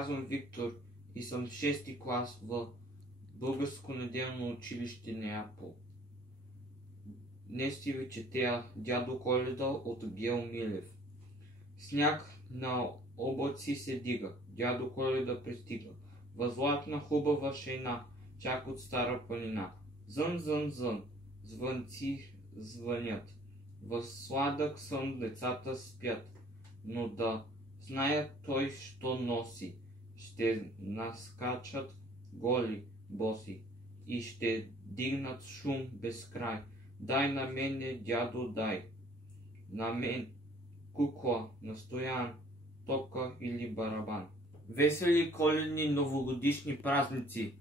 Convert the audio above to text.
казвам Виктор и съм в 6-ти клас в Българско неделно училище Неапол. Днес ти ви четя Дядо Коледа от Гео Милев. Сняг на облаци се дига, дядо Коледа пристига. Възлатна хубава шейна, чак от стара планина. Зън, зън, зън, звънци звънят. В сладък сън децата спят, но да знаят той, що носи. Ще наскачат голи боси и ще дигнат шум без край. Дай на мене, дядо, дай. На мен кукла, настоян, топка или барабан. Весели коледни новогодишни празници!